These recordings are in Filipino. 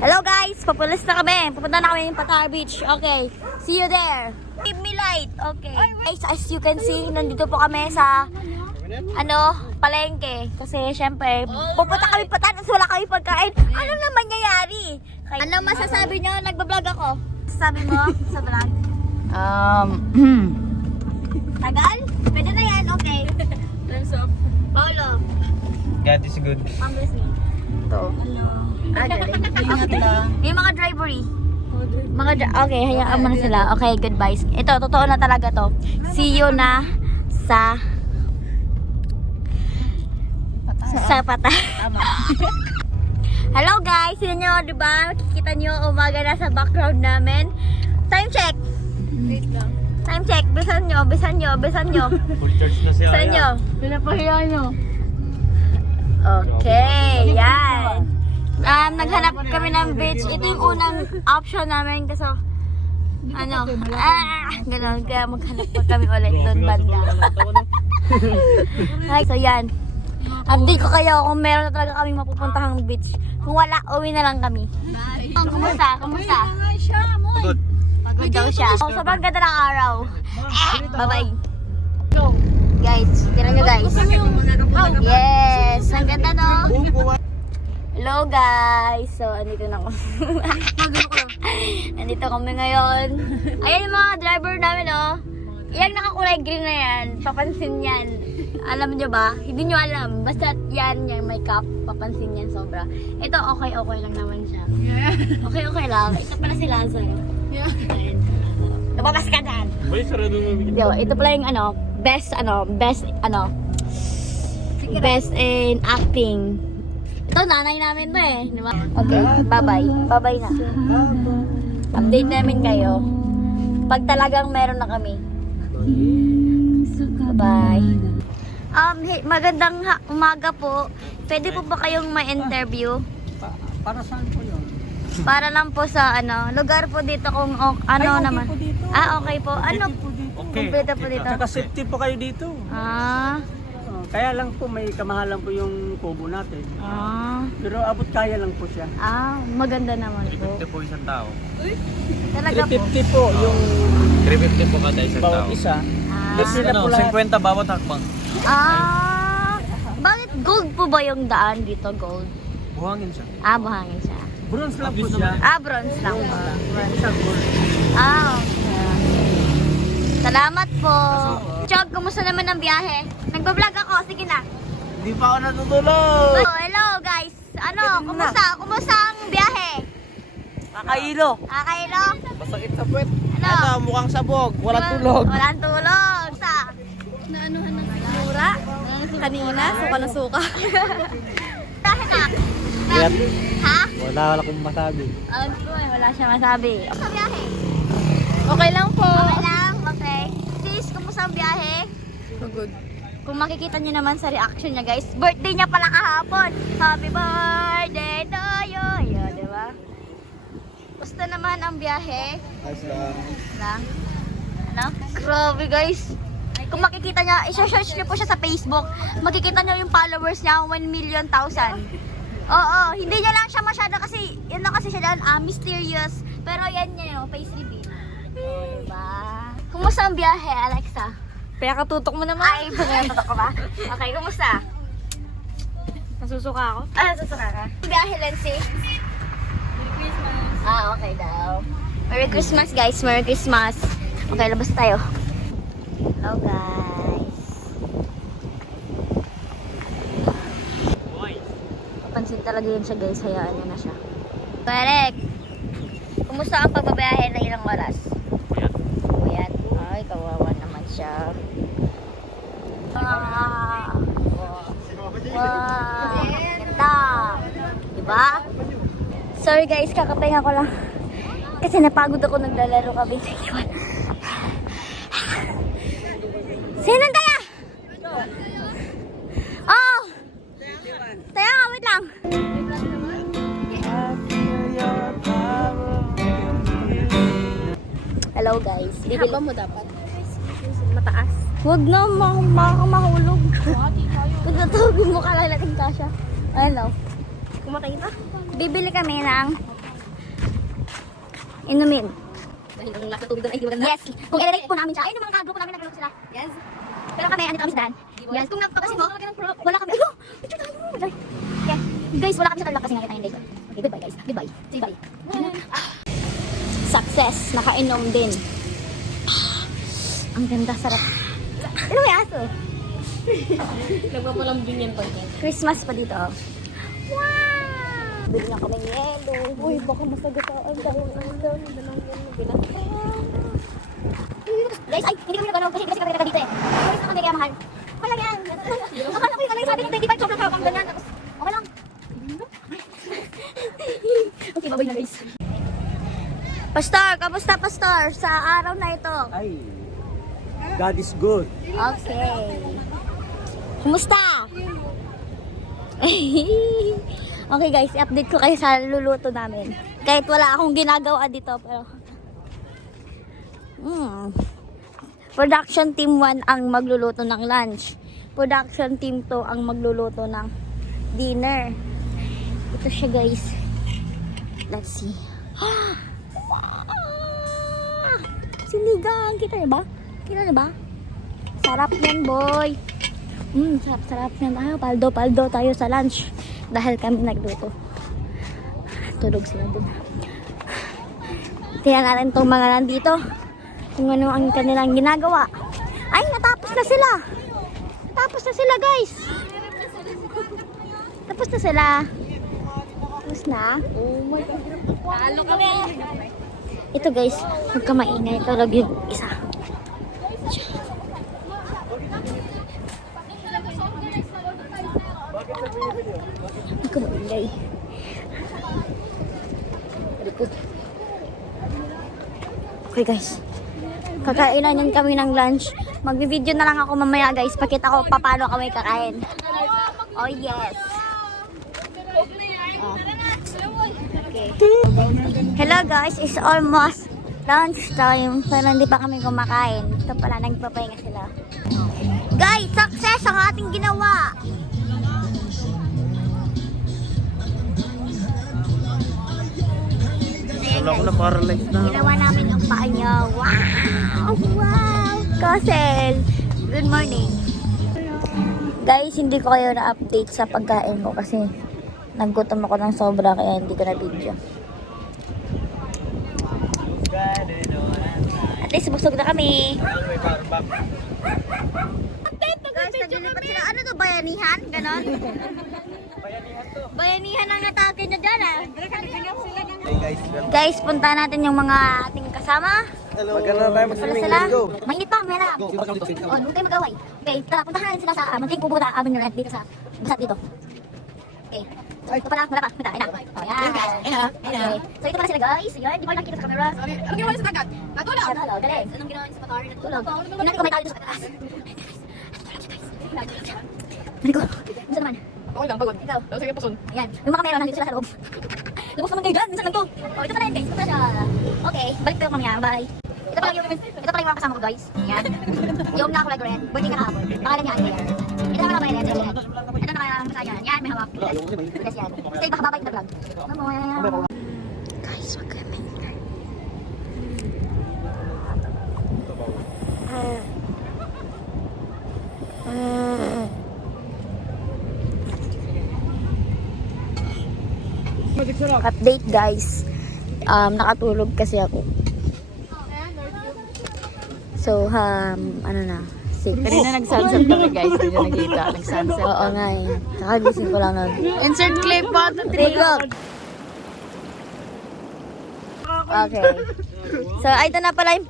Hello guys, papulis na kami. Pupunta na kami ng Patar Beach. Okay, see you there. Give me light. Okay. Guys, as you can see, nandito po kami sa palengke. Kasi syempre, pupunta kami Patar kasi wala kami pagkain. Ano naman nangyayari? Ano masasabi nyo? Nagbablog ako. Sabi mo sa vlog? Tagal? Pwede na yan, okay. Thumbs up. Paolo. God is good. Bless me. Ito. Hello. Galing. Yung mga drivery. Okay, hayaan mo na sila. Okay, goodbye. Ito, totoo na talaga to. See you na sa Patar. Hello guys, sino nyo, diba? Kikita nyo umaga na sa background namin. Time check. Wait lang. Time check. Bisan nyo. Full church na siya. Bisan nyo. Pinapahiya nyo. Okay, yan. Naghanap kami ng beach. Ito yung unang option namin kasi gano'n. Kaya maghanap pa kami ulit doon banda. Hi, so yan. Update ko kayo kung meron na talaga kaming mapupuntahang beach. Kung wala, uwi na lang kami. Bye. Kumusta? Good. Pagod daw siya. Sobrang ganda ng araw. Bye-bye. Guys, tignan nyo guys. Yes, ang ganda no? Hello guys. So, andito na ako. Andito kami ngayon. Ayan yung mga driver namin oh. Yung nakakulay green na yan, papansin yan. Alam nyo ba? Hindi nyo alam. Basta yan, yung may cup, papansin yan sobra. Ito, okay lang naman siya. Okay lang. Ito pala si Lazaro. Lumabas ka dyan. Ito pala yung best in acting. Ito, nanay namin to eh. Diba? Okay, bye-bye. Bye-bye na. Update namin kayo. Pag talagang meron na kami. Bye-bye. Magandang umaga po. Pwede po ba kayong ma-interview? Para saan po yun? Para lang po sa lugar po dito kung okay naman. Po dito. Okay po. Kompleto po dito. Saka safety po kayo dito. Kaya lang po may kamahalan po yung kubo natin. Pero abot kaya lang po siya. Maganda naman po. 350 po isang tao. Talaga po. 350 po yung 350 po kada isang tao. bawat isa. Kasi 50 bawat hakbang. Bakit gold po ba yung daan dito? Gold? Buhangin siya. Buhangin siya. Bronze lang po siya. Bronze lang po. Isa gold. Okay. Salamat po. Chog, kumusta naman ang biyahe? Nagbablog ako, sige na. Hindi pa ako natutulog. Hello guys. Kumusta ang biyahe? Kakailo. Kakailo? Masakit sa puwet. Mukhang sabog. Walang tulog. Walang tulog. Naanuhan ng sigura. Kanina, suka na suka. Tahanak. Yes. Ha? Wala akong masabi. Wala siya masabi. Kumusta ang biyahe? Okay lang po. Okay lang? Okay. Sis, kumusta ang biyahe? Good. Kung makikita niyo naman sa reaction niya guys, birthday niya pala kahapon. Happy birthday to you. Yun, di ba? Kumusta naman ang biyahe? Ayos lang. Grabe guys. Kung makikita niya, isa-search niyo po siya sa Facebook. Makikita niyo yung followers niya, 1,000,000. Oo, hindi niya lang siya masyado kasi, yun lang kasi siya dyan, mysterious. Pero yan niya yung face reveal. Diba? Kumusta ang biyahe, Alexa? Kaya katutok mo naman. Ay, pagkakatok ko ba? Okay, kumusta? Nasusuka ako. Susuka ka? Biyahe, Lency. Merry Christmas. Okay daw. Merry Christmas guys, Merry Christmas. Okay, labas tayo. Hello guys. Papansin talaga yun siya guys, hayaan nyo na siya. Correct. Kumusta ang pagbabiyahe na ilang oras? Puyat. Ay, kawawa naman siya. Wow. Ganda. Diba? Sorry guys, kakapahinga ko lang. Kasi napagod ako, naglalaro kami. Sinong tayo? Oh! Tayo, wait lang. Hello guys. Ihaba mo dapat. Mataas. Huwag na, mahulog. Kung natawagin mo ka lang natin kasha. Ayun o. Kumatay na. Bibili kami ng inumin. Ang lasa tubig doon ay di maganda. Yes, kung i-relate po namin siya. Ayun yung mga kagrupo namin nag-group sila. Yes. Pero kami, andito kami sa daan. Yes, kung napapansin mo, wala kami. Ano? Ito tayo. Okay. Guys, wala kami sa kanila kasi nga kita yung date. Okay, goodbye guys. Goodbye. Say bye. Success. Nakainom din. Ang ganda, sarap. Ano may aso? Nagpapalambing yan pag yan. Christmas pa dito. Wow! Bili na kami ng yelo. Uy, baka masagataan tayo ng ulam. Guys, ay, hindi kami nagano kasi kami dito eh. Guys, na kami kaya mahal. Kaya yan. Akala ko yung ano yung sabi ng 25 sobrang hawak ganyan. Tapos, okay lang. Okay, babay na guys. Pastor, kamusta pastor sa araw na ito? Ay, God is good. Okay. Kumusta? Okay guys, i-update ko kayo sa luluto namin. Kahit wala akong ginagawa dito, pero Production team 1 ang magluluto ng lunch. Production team 2 ang magluluto ng dinner. Ito siya guys. Let's see. Sinigang. Kita niyo ba? Kita niyo ba? Sarap yan, boy. Sarap yan. Paldo tayo sa lunch. Dahil kami nagluto. Tulog sila dun. Tingnan natin itong mga nandito. Kung ano ang kanilang ginagawa. Ay, natapos na sila. Natapos na sila, guys. Tapos na sila. Tapos na. Oh my God. Talo kami. Ito guys, huwag ka maingay. Tulog yung isa. Huwag ka maingay. Okay guys. Kakainan yan kami ng lunch. Magbi-video na lang ako mamaya guys. Pakita ko paano kami kakain. Oh yes. Okay. Hello guys, it's almost lunch time. Pero hindi pa kami kumakain. Ito pala, nagpapahinga sila. Guys, success ang ating ginawa. Wala ko na paralyzed na. Ginawa namin ang paa niya. Wow! Wow! Kosel! Good morning. Guys, hindi ko kayo na-update sa pagkain ko kasi naggutom ako ng sobra kaya hindi ko na-video. At least busog na kami. Guys, naglilipat sila. Ano to? Bayanihan? Ganon? Bayanihan ang atake nyo dyan ah. Guys, punta natin yung mga ating kasama. Magkano na tayo Wala sila. Mainit pa, may harap. O, doon tayo mag-away. Okay, tara, puntahan natin sila sa munting kubo na amin nila dito sa basat dito. Okay. Ito pala, wala pa. Punta, ayun na. O, yan. Okay. So, ito pala sila guys. Yan, di ba nakita sa camera? Anong ginawa niyo sa dagat? Natulog. Natulog, galing. Anong ginawa niyo sa motor? Natulog. Tingnan natin kung may tao dito sa kataas. Marico, gusto naman. Okay lang, pagod. Ikaw. Sige, puson. Ayan, yung mga kamera nandito sila sa loob. Lubos naman kayo dyan, minsan lang to. O, ito pala yun guys, ito pala siya. Okay, balik kayo mamaya, bye. Ito pala yung mga kasama ko guys. Ayan. Yung nakakulag rin, birthday na kahapon. Pangalan niya, Ayan. Ito naman ako, Ayan. Ito naman ang kasama niya. Yan, may hawak. Bigas yan. Stay, baka babalik na vlog. Guys, wag kayo maingay. Update guys. Nakatulog kasi ako. So, ano na? 6. Kanina nag-sunset kami guys, hindi na nakita. Nag-sunset. Oo nga eh. Nakagising ko lang nun. Insert clip po. Record. Okay. So, ito na pala yung,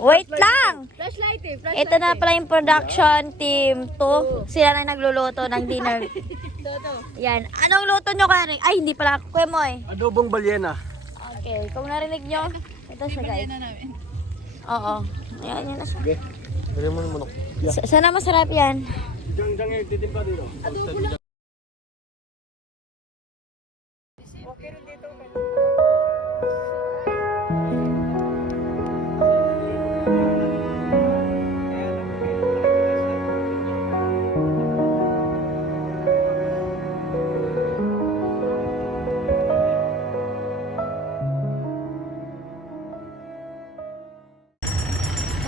wait lang! Flashlight eh. Ito na pala yung production team 2. Sila na nagluluto ng dinner. Yan. Anong luto nyo kaya? Ay, hindi pala. Kuya mo eh. Adobong balyena. Okay. Kung narinig nyo, ito siya guys. Oo. Ayan, yan na siya. Bili mo yung manok. Sana masarap yan. Diyan titimpa dito.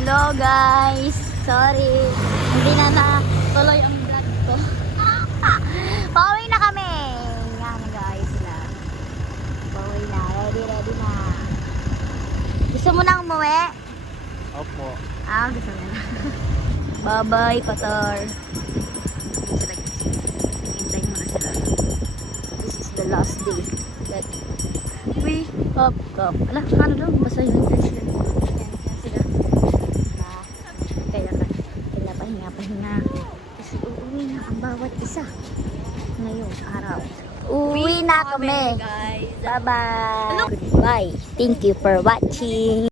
Hello guys! Sorry. Hindi na natuloy ang vlog ko. Pauwi na kami! Yan guys na. Pauwi na. Ready na. Gusto mo nang umuwi? Opo. Gusto mo na. Bye-bye, Patar. Hintay mo na sila. This is the last day that we have come. Ala, ano daw? Basta yun. Sila. Kaya pahinga. Kasi uuwi na ang bawat isa. Ngayong araw. Uwi na kami. Guys. Bye-bye. Goodbye. Thank you for watching.